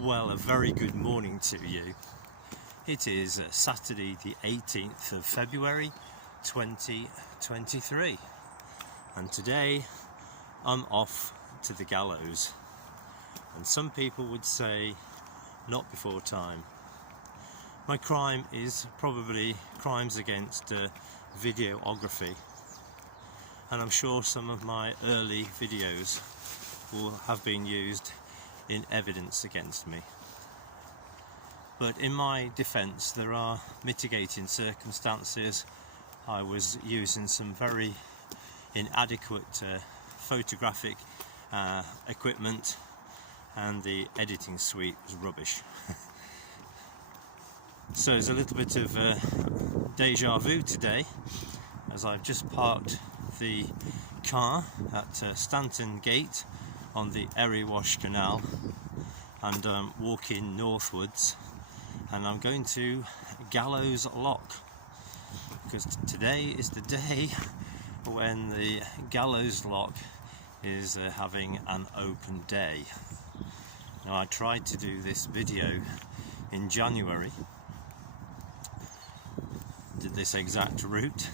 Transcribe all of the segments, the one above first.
Well, a very good morning to you. It is Saturday the 18th of February 2023 and today I'm off to the Gallows, and some people would say not before time. My crime is probably crimes against videography, and I'm sure some of my early videos will have been used in evidence against me. But in my defence, there are mitigating circumstances. I was using some very inadequate photographic equipment, and the editing suite was rubbish. So there's a little bit of deja vu today, as I've just parked the car at Stanton Gate on the Erie-Wash Canal, and I'm walking northwards, and I'm going to Gallows Lock, because today is the day when the Gallows Lock is having an open day. Now, I tried to do this video in January, did this exact route.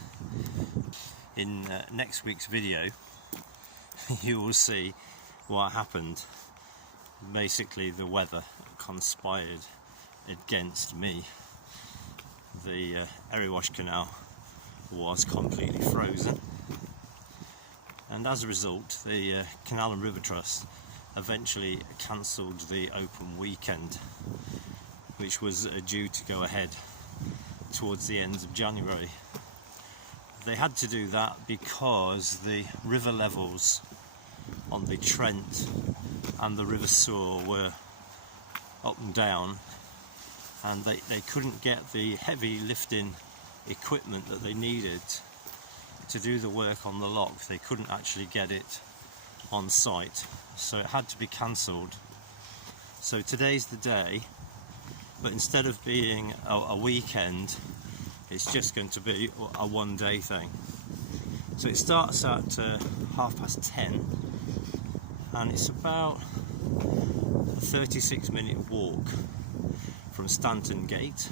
In next week's video you will see what happened. Basically, the weather conspired against me. The Erie-Wash Canal was completely frozen, and as a result the Canal and River Trust eventually cancelled the open weekend, which was due to go ahead towards the end of January. They had to do that because the river levels on the Trent and the River Soar were up and down, and they couldn't get the heavy lifting equipment that they needed to do the work on the lock. They couldn't actually get it on site, so it had to be cancelled. So today's the day, but instead of being a weekend, it's just going to be a one-day thing. So it starts at 10:30, and it's about a 36-minute walk from Stanton Gate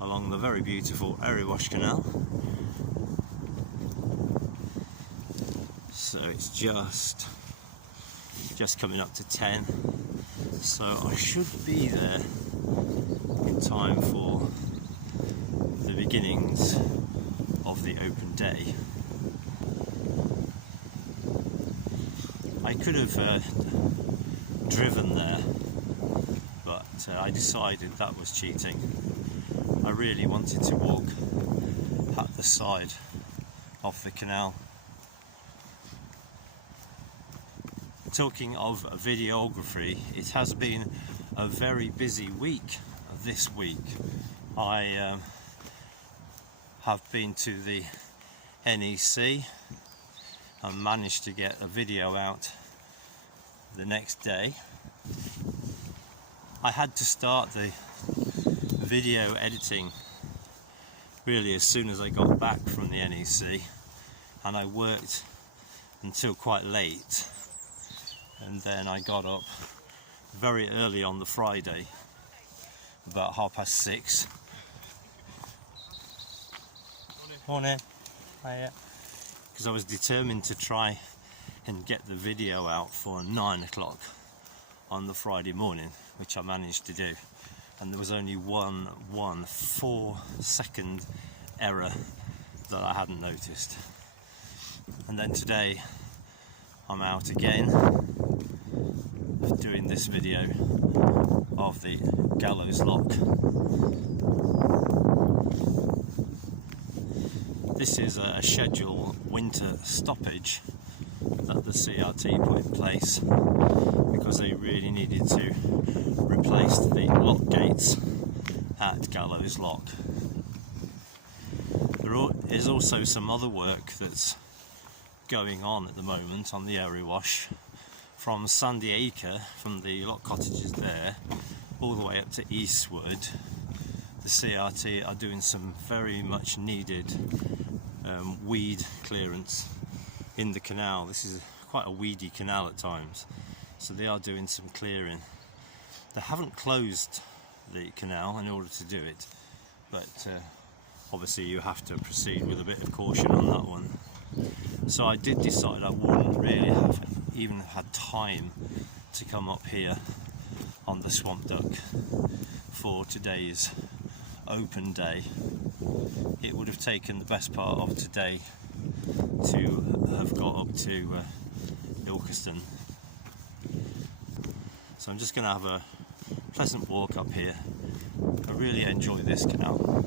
along the very beautiful Erie-Wash Canal. So it's just coming up to 10, so I should be there in time for the beginnings of the open day. I could have driven there, but I decided that was cheating. I really wanted to walk at the side of the canal. Talking of videography, it has been a very busy week this week. I have been to the NEC and managed to get a video out the next day. I had to start the video editing really as soon as I got back from the NEC, and I worked until quite late, and then I got up very early on the Friday, about 6:30. Morning. Hiya. Because I was determined to try and get the video out for 9 o'clock on the Friday morning, which I managed to do, and there was only one 4-second error that I hadn't noticed. And then today I'm out again doing this video of the Gallows Lock. This is a scheduled winter stoppage that the CRT put in place because they really needed to replace the lock gates at Gallows Lock. There is also some other work that's going on at the moment on the Erie-Wash, from Sandy Acre, from the lock cottages there, all the way up to Eastwood. The CRT are doing some very much needed weed clearance in the canal. This is quite a weedy canal at times, so they are doing some clearing. They haven't closed the canal in order to do it, but obviously you have to proceed with a bit of caution on that one. So I did decide I wouldn't really have even had time to come up here on the swamp duck for today's open day. It would have taken the best part of today to have got up to Ilkeston. So I'm just going to have a pleasant walk up here. I really enjoy this canal.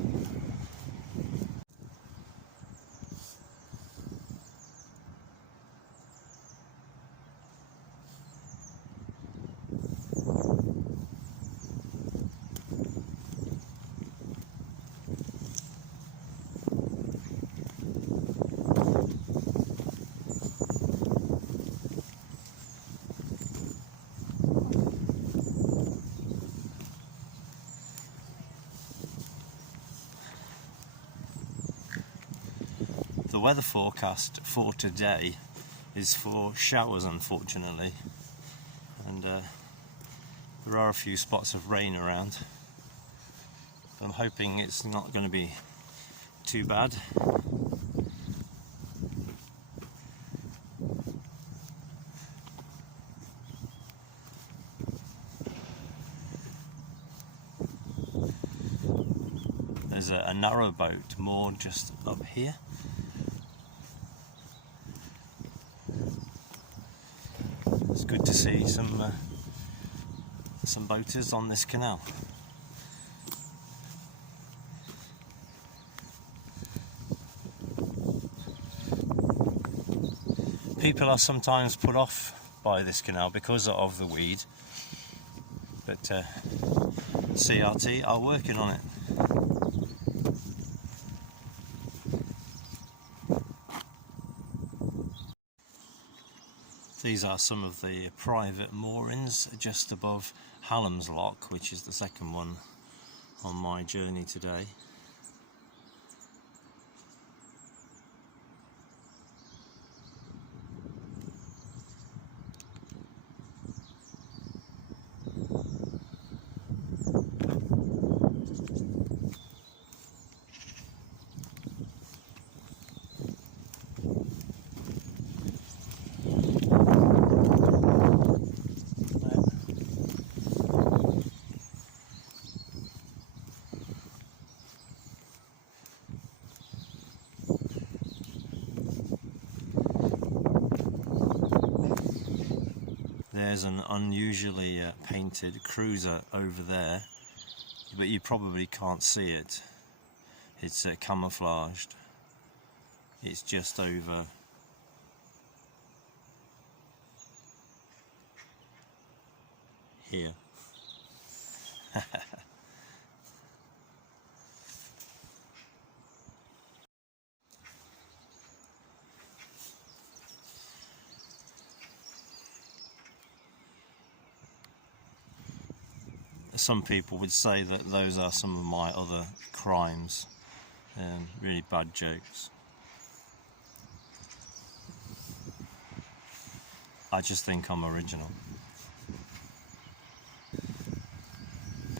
The weather forecast for today is for showers, unfortunately, and there are a few spots of rain around. I'm hoping it's not going to be too bad. There's a narrow boat moored just up here. It's good to see some boaters on this canal. People are sometimes put off by this canal because of the weed, but CRT are working on it. These are some of the private moorings just above Hallam's Lock, which is the second one on my journey today. There's an unusually painted cruiser over there, but you probably can't see it. It's camouflaged. It's just over here. Some people would say that those are some of my other crimes, really bad jokes. I just think I'm original.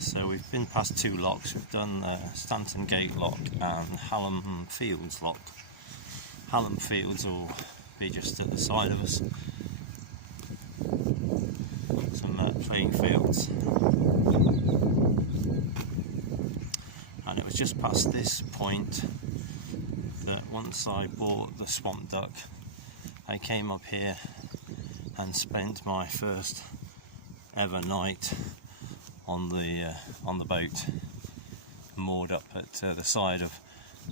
So we've been past two locks. We've done Stanton Gate Lock and Hallam Fields Lock. Hallam Fields will be just at the side of us. Some playing fields. And it was just past this point that once I bought the swamp duck, I came up here and spent my first ever night on the boat, moored up at the side of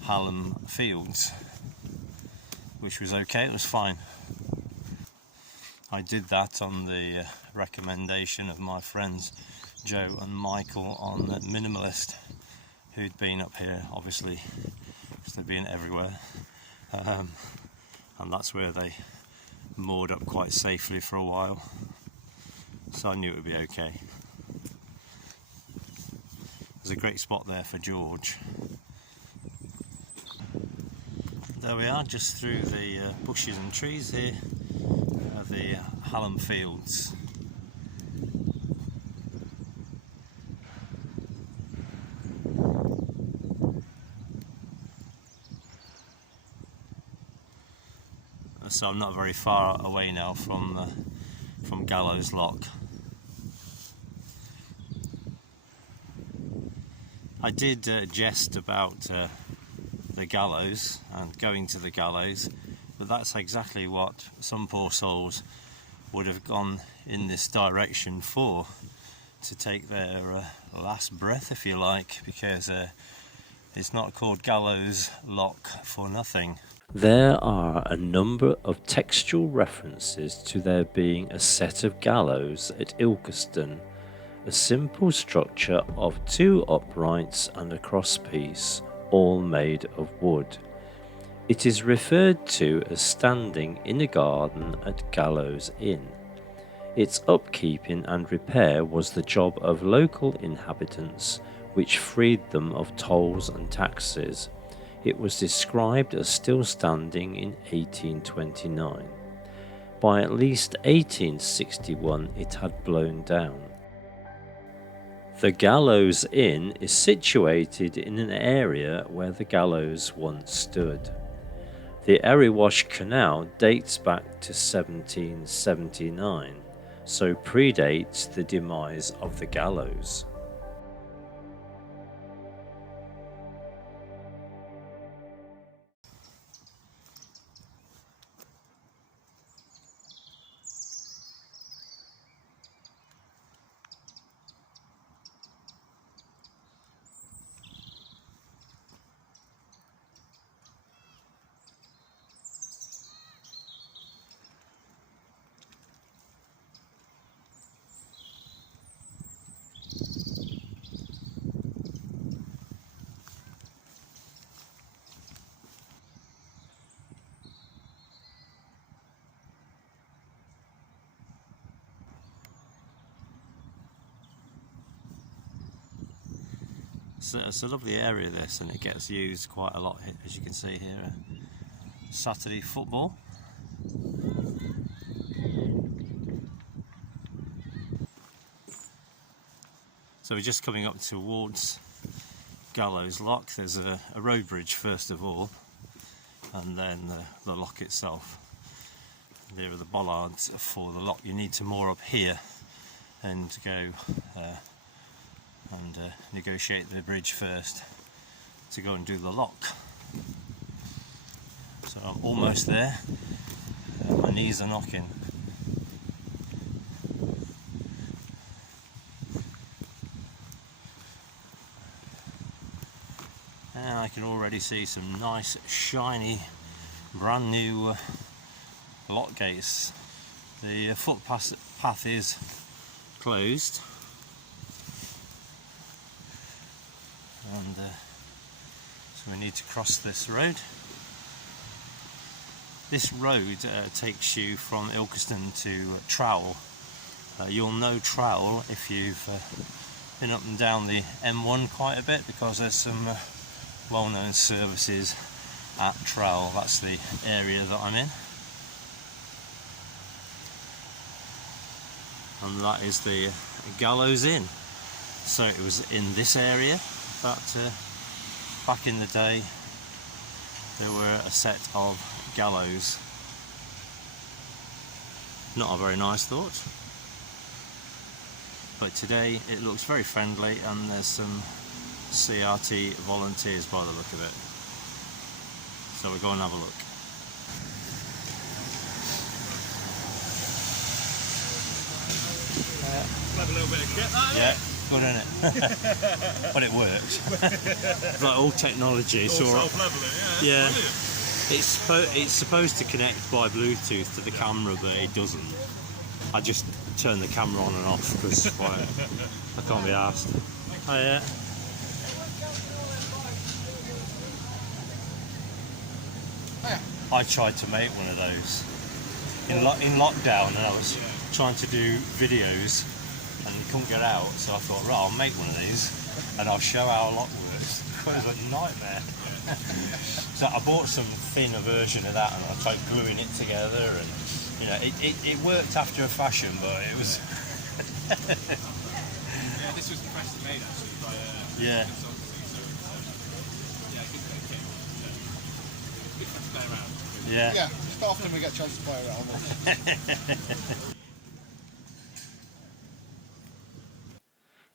Hallam Fields, which was okay. It was fine. I did that on the recommendation of my friends Joe and Michael on Minimalist, who'd been up here, obviously, because they've been everywhere, and that's where they moored up quite safely for a while, so I knew it would be okay. There's a great spot there for George. There we are, just through the bushes and trees here of the Hallam Fields. so I'm not very far away now from Gallows Lock. I did jest about the Gallows and going to the Gallows, but that's exactly what some poor souls would have gone in this direction for, to take their last breath, if you like, because it's not called Gallows Lock for nothing. There are a number of textual references to there being a set of gallows at Ilkeston, a simple structure of 2 uprights and a crosspiece, all made of wood. It is referred to as standing in a garden at Gallows Inn. Its upkeeping and repair was the job of local inhabitants, which freed them of tolls and taxes. It was described as still standing in 1829. By at least 1861 it had blown down. The Gallows Inn is situated in an area where the gallows once stood. The Erewash Canal dates back to 1779, so predates the demise of the gallows. So it's a lovely area this, and it gets used quite a lot, as you can see here. Saturday football. So we're just coming up towards Gallows Lock. There's a road bridge first of all, and then the lock itself. There are the bollards for the lock. You need to moor up here and go and negotiate the bridge first to go and do the lock. So I'm almost there. My knees are knocking. And I can already see some nice shiny brand new lock gates. The footpath is closed, and so we need to cross this road. This road takes you from Ilkeston to Trowell. You'll know Trowell if you've been up and down the M1 quite a bit, because there's some well-known services at Trowell. That's the area that I'm in, and that is the Gallows Inn. So it was in this area that back in the day there were a set of gallows. Not a very nice thought, but today it looks very friendly, and there's some CRT volunteers by the look of it. So we'll go and have a look. Have a little bit of kit, yeah, good, isn't it? But it works. It's like all technology. All self-leveling, yeah. It's supposed to connect by Bluetooth to the camera, but it doesn't. I just turn the camera on and off because I can't be arsed. Oh yeah. I tried to make one of those in lockdown, and I was trying to do videos and couldn't get out, so I thought, right, I'll make one of these and I'll show how a lock works. It was a nightmare. So I bought some thinner version of that, and I tried gluing it together, and you know, it worked after a fashion, but it was yeah, this was custom made actually by yeah. consultancy, so yeah, good kit. Good fun to play around. Yeah. Yeah, it's not often we get a chance to play around.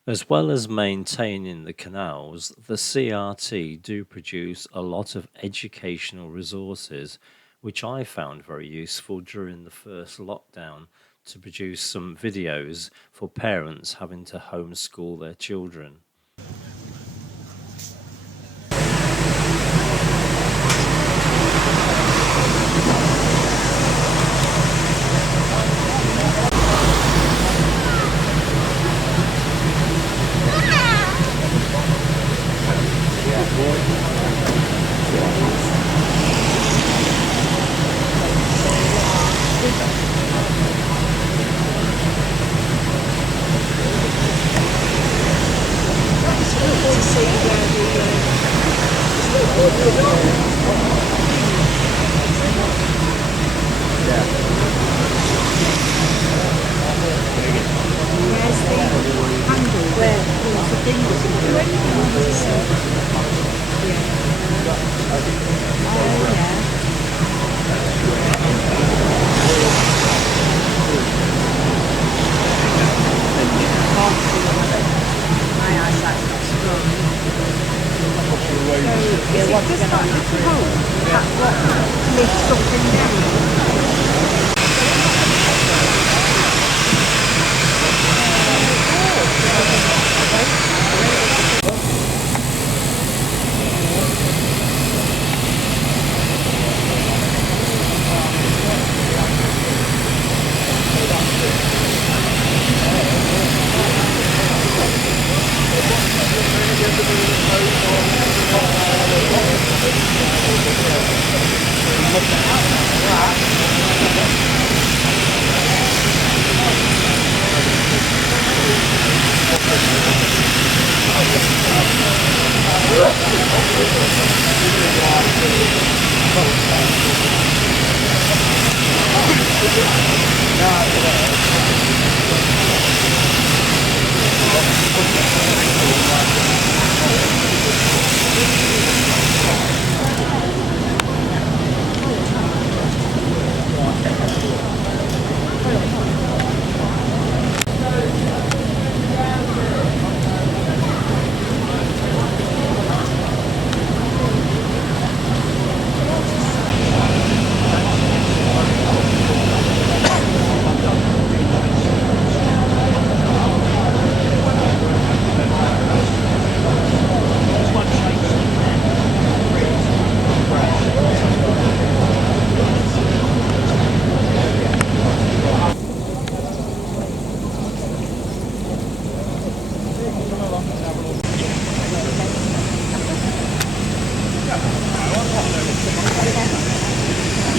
As well as maintaining the canals, the CRT do produce a lot of educational resources, which I found very useful during the first lockdown to produce some videos for parents having to homeschool their children.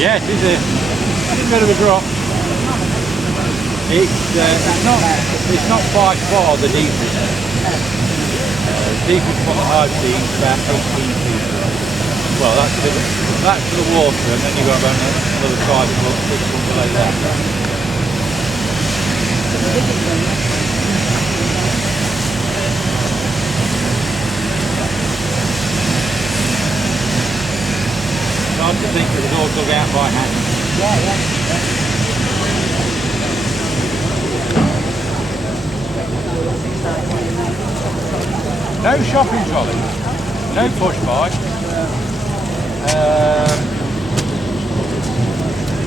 Yeah, it is a bit of a drop. It's not by far the deepest. Deepest one I've seen is about 18 feet. Well, that's the water, and then you've got about another 5 foot, 6 foot below that. I like to think it was all dug out by hand. No shopping trolley, no push bike, a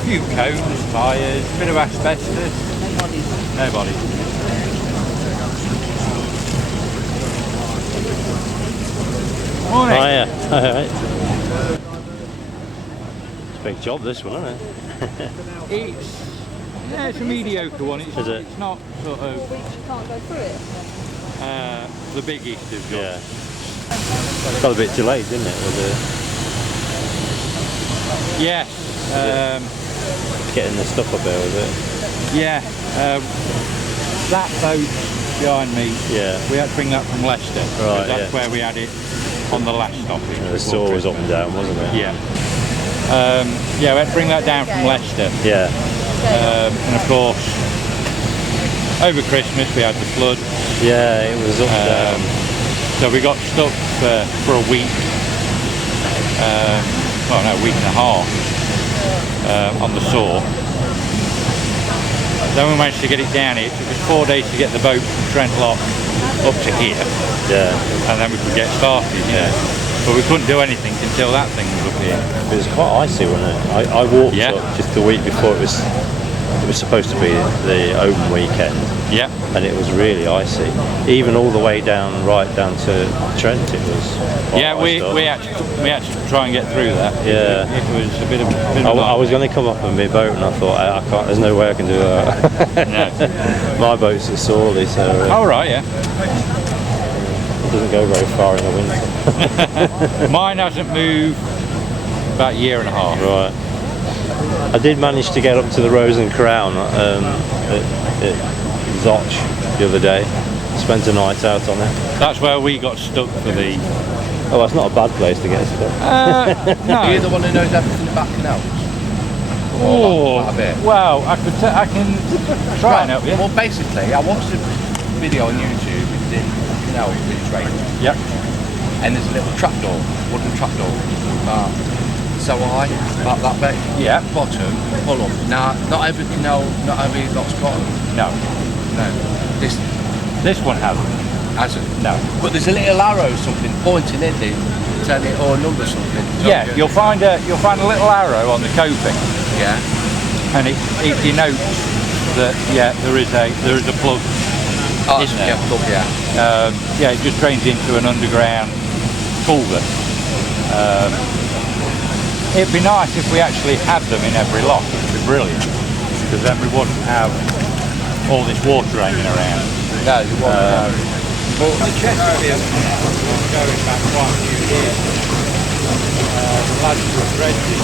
few cones, tyres, a bit of asbestos, nobody. Morning. Oh yeah, alright. Big job this one, isn't it? It's a mediocre one. It's not sort of Can't go through it. The biggest of jobs. Yeah. Got a bit delayed, didn't it? With Yes. getting the stuff up there, was it? Yeah. That boat behind me. Yeah. We had to bring that from Leicester. Right. That's where we had it on the last stopping. The saw was up and down, wasn't it? Yeah. We had to bring that down from Leicester. Yeah. And of course, over Christmas we had the flood. Yeah, it was up and down. So we got stuck for a week. A week and a half. on the saw. Then we managed to get it down here. It took us 4 days to get the boat from Trent Lock up to here. Yeah. And then we could get started, you know. But we couldn't do anything until that thing was up here. It was quite icy, wasn't it? I walked up just the week before it was supposed to be the open weekend. Yeah. And it was really icy. Even all the way down, right down to Trent, it was quite we had to try and get through that. Yeah. It was a bit of I was going to come up on my boat and I thought, I can't, there's no way I can do that. No. My boat's a Sorley, so... Oh, right, yeah. It doesn't go very far in the winter. Mine hasn't moved about a year and a half. Right. I did manage to get up to the Rose and Crown at Zoch the other day. Spent a night out on it. That's where we got stuck for the... Oh, that's not a bad place to get stuck. No. Are you the one who knows everything about canals? Oh, a bit. well, I can try and help you. Well, basically, I watched a video on YouTube with the canal being trained. Yep. And there's a little trapdoor, wooden trapdoor, so high, about that big. Yeah. Bottom, pull up. Now, not every canal, not every lock's got them. No. No. This one hasn't. Hasn't? No. But there's a little arrow or something pointing in it, telling it or a number or something. Yeah, you'll find a little arrow on the coping. Yeah. And it denotes that there is a plug. Oh, isn't there? Yeah, plug, yeah. Yeah, it just drains into an underground culvert. It'd be nice if we actually had them in every lock. It'd be brilliant, because then we wouldn't have all this water hanging around. No, it won't. But the Chesterfield going back quite a few years. The lads were dredging.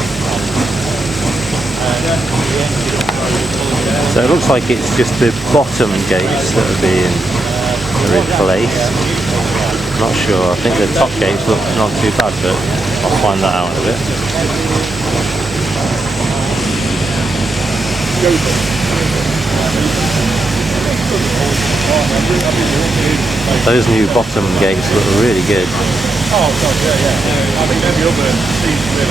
So it looks like it's just the bottom gates that are in place. Not sure. I think the top gates look not too bad, but I'll find that out in a bit. Those new bottom gates look really good. Oh, God, yeah. I think every other season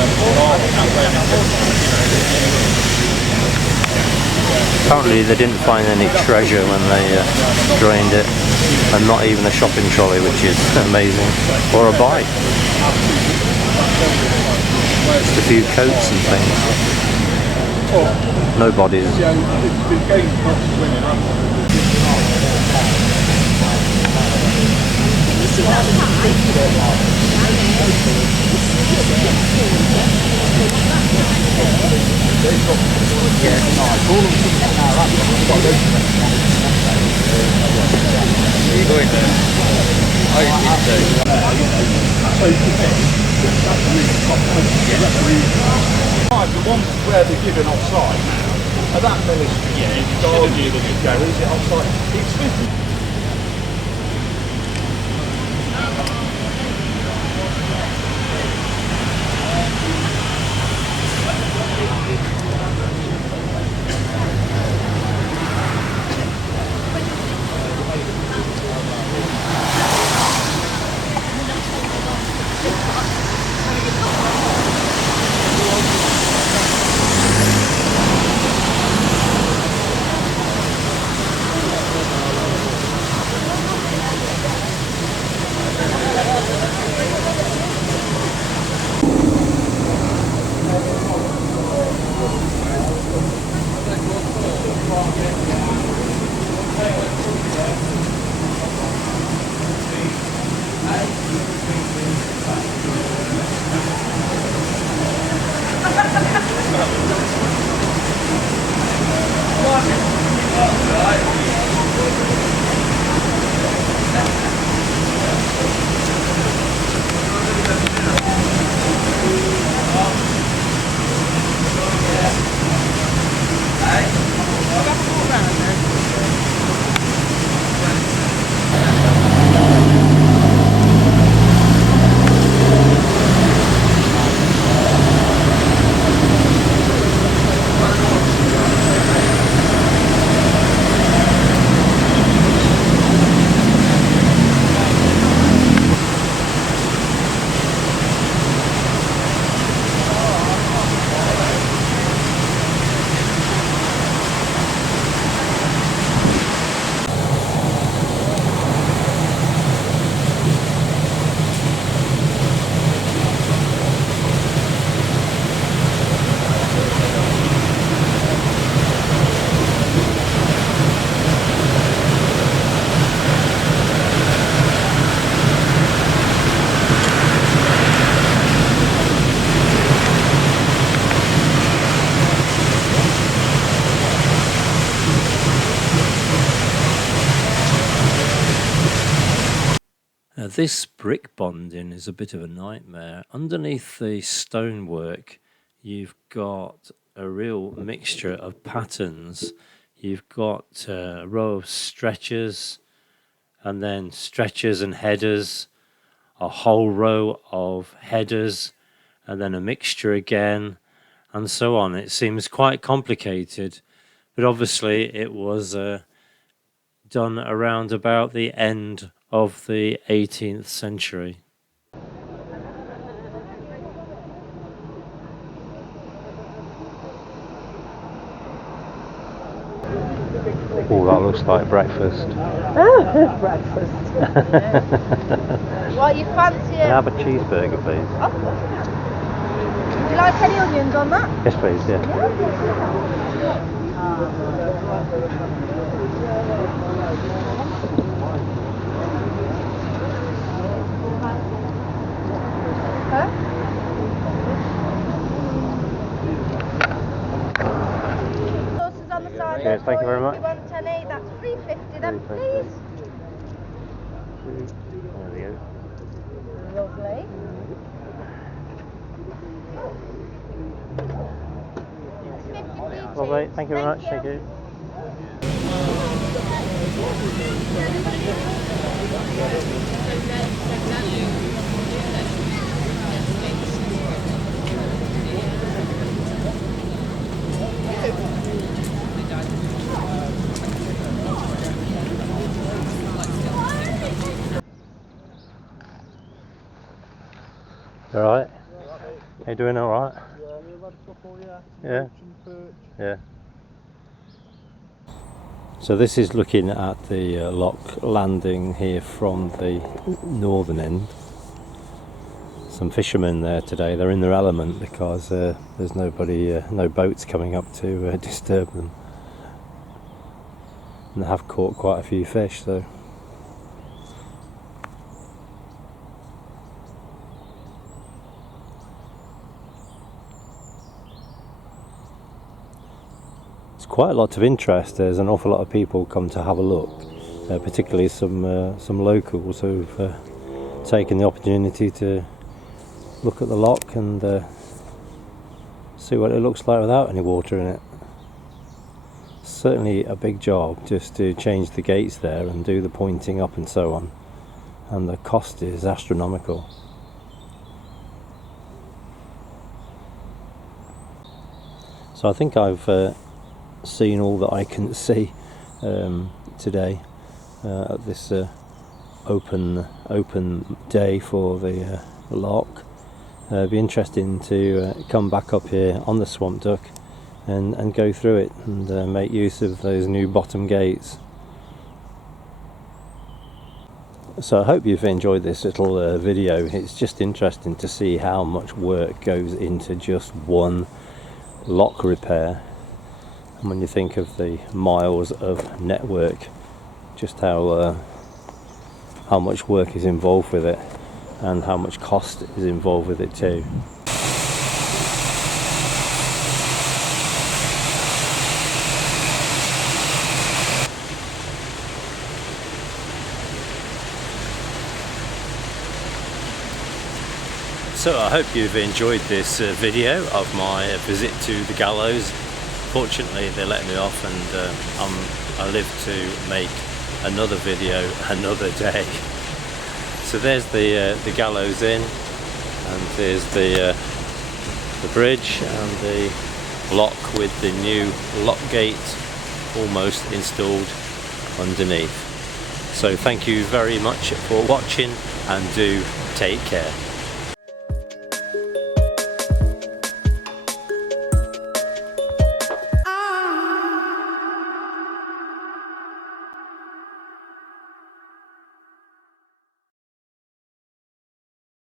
Apparently they didn't find any treasure when they drained it, and not even a shopping trolley, which is amazing, or a bike. Just a few coats and things. No bodies. The ones where they're given offside, at that ministry, is it offside? It's 50. This brick bonding is a bit of a nightmare. Underneath the stonework, you've got a real mixture of patterns. You've got a row of stretchers, and then stretchers and headers, a whole row of headers, and then a mixture again, and so on. It seems quite complicated, but obviously it was done around about the end of the 18th century. Oh, that looks like breakfast. Oh, breakfast. What you fancy? Can I have a cheeseburger, please? Oh, would you like any onions on that? Yes, please, yeah. Huh? Sauces on the side. Cheers, thank you very much. If you want 10A, that's $3.50 then, please. There we go. Lovely. Lovely, thank you very much, thank you. All right. You doing all right? Yeah, we've had a couple, Yeah. perch. Yeah. So this is looking at the lock landing here from the northern end. Some fishermen there today. They're in their element because there's nobody, no boats coming up to disturb them. And they have caught quite a few fish, so. Quite a lot of interest. There's an awful lot of people come to have a look, particularly some locals who've taken the opportunity to look at the lock and see what it looks like without any water in it. Certainly a big job just to change the gates there and do the pointing up and so on, and the cost is astronomical. So I think I've seen all that I can see today at this open day for the lock. It'd be interesting to come back up here on the Swamp Duck and go through it and make use of those new bottom gates. So I hope you've enjoyed this little video. It's just interesting to see how much work goes into just one lock repair. And when you think of the miles of network, just how much work is involved with it and how much cost is involved with it too. So I hope you've enjoyed this video of my visit to the Gallows. Fortunately they let me off, and I live to make another video another day. So there's the Gallows Inn, and there's the bridge and the lock with the new lock gate almost installed underneath. So thank you very much for watching, and do take care.